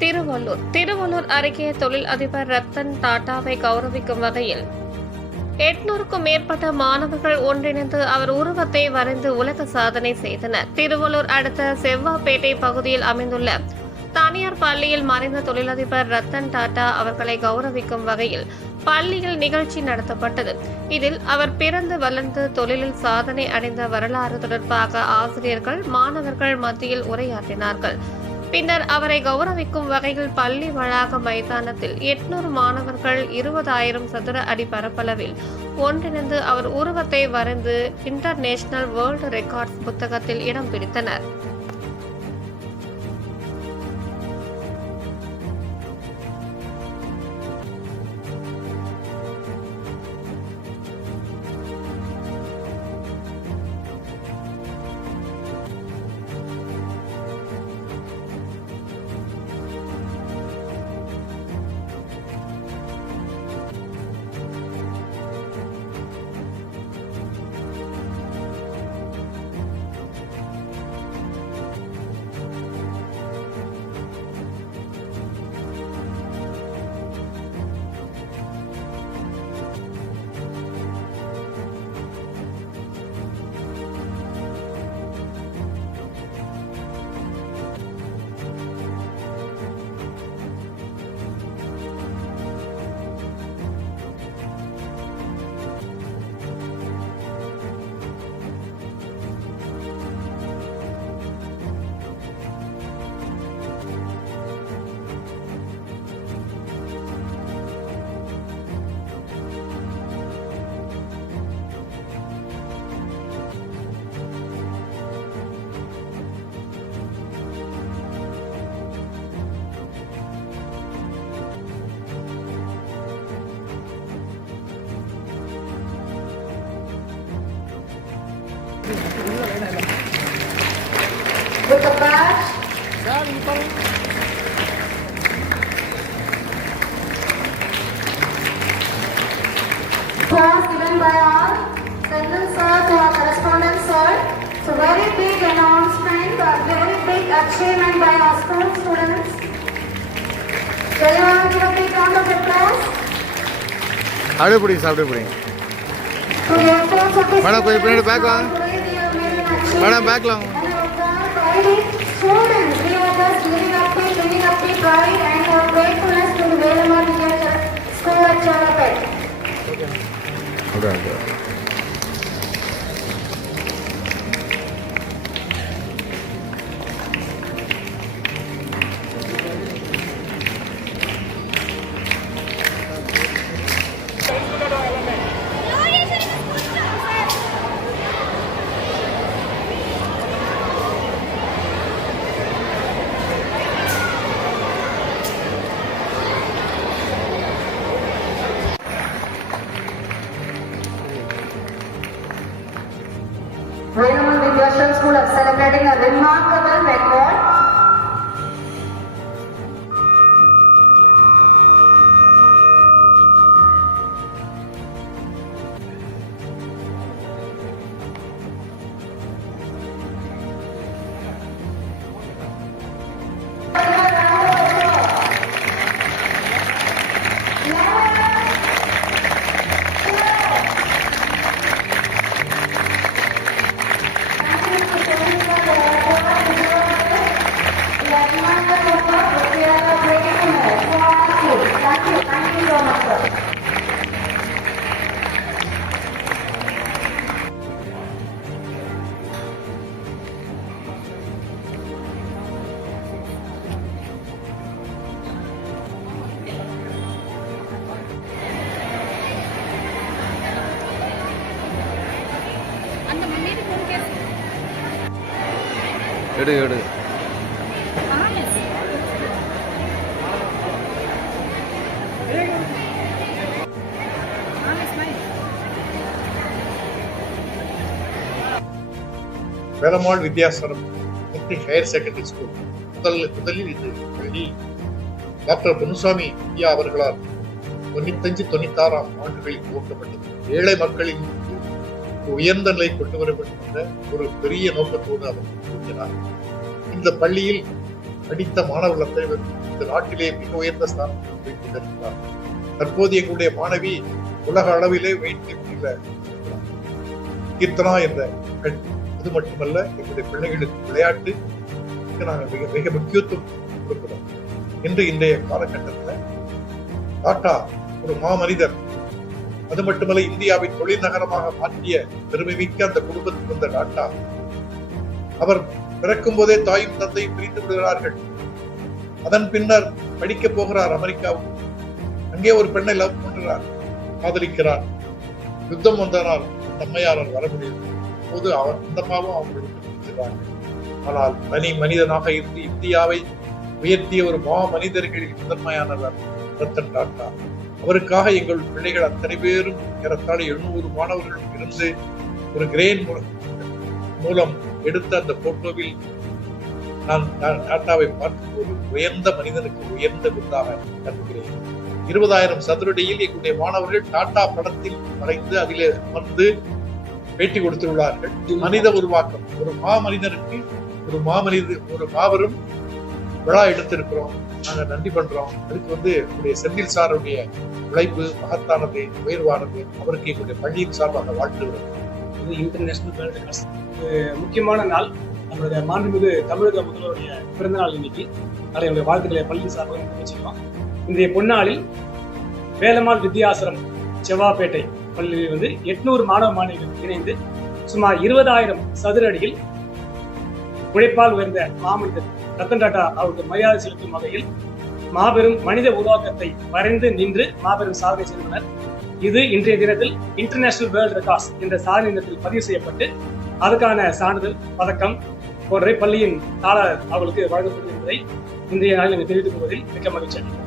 திருவள்ளூர் அருகே தொழில் அதிபர் ரத்தன் டாடாவை கௌரவிக்கும் வகையில் 800க்கும் மேற்பட்ட மாணவர்கள் ஒன்றிணைந்து அவர் உருவத்தை வரைந்து உலக சாதனை செய்தனர். திருவள்ளூர் அடுத்த செவ்வாப்பேட்டை பகுதியில் அமைந்துள்ள தனியார் பள்ளியில் மறைந்த தொழிலதிபர் ரத்தன் டாடா அவர்களை கௌரவிக்கும் வகையில் பள்ளியில் நிகழ்ச்சி நடத்தப்பட்டது. இதில் அவர் பிறந்து வளர்ந்து தொழிலில் சாதனை அடைந்த வரலாறு தொடர்பாக ஆசிரியர்கள் மாணவர்கள் மத்தியில் உரையாற்றினார்கள். பின்னர் அவரை கௌரவிக்கும் வகையில் பள்ளி வளாக மைதானத்தில் 800 மாணவர்கள் 20,000 சதுர அடி பரப்பளவில் ஒன்றிணைந்து அவர் உருவத்தை வரைந்து இன்டர்நேஷனல் வேர்ல்டு ரெக்கார்ட்ஸ் புத்தகத்தில் இடம் பிடித்தனர். With the badge, applause given by all. Send them, sir, to our correspondent, sir. So very big announcement, a very big achievement by our school students. So you want to give a big round of applause? அப்படியே பிடிங்க To the efforts of the madam கொஞ்சம் பின்னாடி students, back வாங்க today they have made an achievement. Madam பேக்ல வாங்க Students, we are just living up the pride and our gratefulness to the Velamar School at Chalapet. Okay. Velamar Vidyashram School are celebrating a remarkable record. Thank you so much, sir. எடு Velammal Vidyashram matric higher secondary school முதலில் இது பள்ளி doctor Ponnusamy ஐயா அவர்களால் 95-96 ஆண்டுகளில் துவக்கப்பட்டது. ஏழை மக்களின் உயர்ந்த நிலை கொண்டு வர வேண்டும் என்ற ஒரு பெரிய நோக்கத்தோடு அவர் துவங்கினார். இந்த பள்ளியில் படித்த மாணவர்களை இந்த நாட்டிலே மிக உயர்ந்த ஸ்தானத்தில் வைத்திருக்கிறார். தற்போது எங்களுடைய மாணவி உலக அளவிலே வெயிட் லிப்டிங்ல கீர்த்தனா என்ற பெண். அது மட்டுமல்ல, எங்களுடைய பிள்ளைகளுக்கு விளையாட்டு நாங்கள் மிக மிக முக்கியத்துவம் கொடுக்கிறோம். இன்று இன்றைய காலகட்டத்தில் டாடா ஒரு மாமனிதர். அது மட்டுமல்ல, இந்தியாவை தொழில் நகரமாக மாற்றிய பெருமை மிக்க அந்த குடும்பத்தில் வந்த டாடா, அவர் பிறக்கும் போதே தாயும் தந்தையும் பிரித்து விடுகிறார்கள். அதன் பின்னர் படிக்க போகிறார் அமெரிக்காவுக்கு. அங்கே ஒரு பெண்ணை லவ் பண்றார், காதலிக்கிறார். யுத்தம் வந்தனால் தம்மையாளர் வர முடியும் போது அவர் அந்த அம்மாவும் அவங்களுக்கு பிரிக்கிறார்கள். ஆனால் தனி மனிதனாக இருந்து இந்தியாவை உயர்த்திய ஒரு மனிதர்களில் முதன்மையானவர் ரத்தன் டாடா. அவருக்காக எங்கள் பிள்ளைகள் அத்தனை பேரும் ஏறத்தாழ 700 மாணவர்களும் இருந்து ஒரு கிரேன் மூலம் எடுத்த அந்த போட்டோவில் நான் டாட்டாவை பார்க்கும்போது உயர்ந்த மனிதனுக்கு உயர்ந்த விருதாக கருதுகிறேன். 20,000 சதுரடியில் எங்களுடைய மாணவர்கள் டாடா படத்தில் வரைந்து அதிலே வந்து பேட்டி கொடுத்துள்ளார்கள். மனித உருவாக்கம், ஒரு மாமனிதனுக்கு ஒரு மாபெரும் விழா எடுத்திருக்கிறோம். நாங்க நன்றி பண்றோம். அதுக்கு என்னுடைய செந்தில் சாருடைய உழைப்பு மகத்தானது, உயர்வானது. அவருக்கு எங்களுடைய பள்ளியின் சார்பாக வாழ்த்துகிறோம். இது இன்டர்நேஷனல் வேர்ல்ட் ரெக்கார்ட்ஸ் முக்கியமான நாள். நம்மளுடைய மாண்புமிகு தமிழக முதல்வருடைய பிறந்த நாள் இன்னைக்கு. அவருடைய வாழ்த்துக்களை பள்ளி சார்பாக தெரிவிச்சுக்கலாம். இன்றைய பொன்னாளில் வேலம்மாள் வித்யாசிரம் செவ்வாப்பேட்டை பள்ளியில் 800 மாணவ மாணவிகள் இணைந்து சுமார் 20,000 சதுர அடியில் உழைப்பால் உயர்ந்த மாமனிதர் ரத்தன் டாடா அவருக்கு மரியாதை செலுத்தும் வகையில் மாபெரும் மனித உருவாக்கத்தை வரைந்து நின்று மாபெரும் சாதனை செய்தனர். இது இன்றைய தினத்தில் இன்டர்நேஷனல் வேர்ல்ட் ரெக்கார்ட்ஸ் என்ற சாதனை தினத்தில் பதிவு செய்யப்பட்டு அதுக்கான சான்றிதழ், பதக்கம் போன்றவை பள்ளியின் தாளர் அவர்களுக்கு வழங்கப்படும் என்பதை இன்றைய நாளில் தெரிவித்துக் கொள்வதில் மிக்க மகிழ்ச்சி அடைகிறேன்.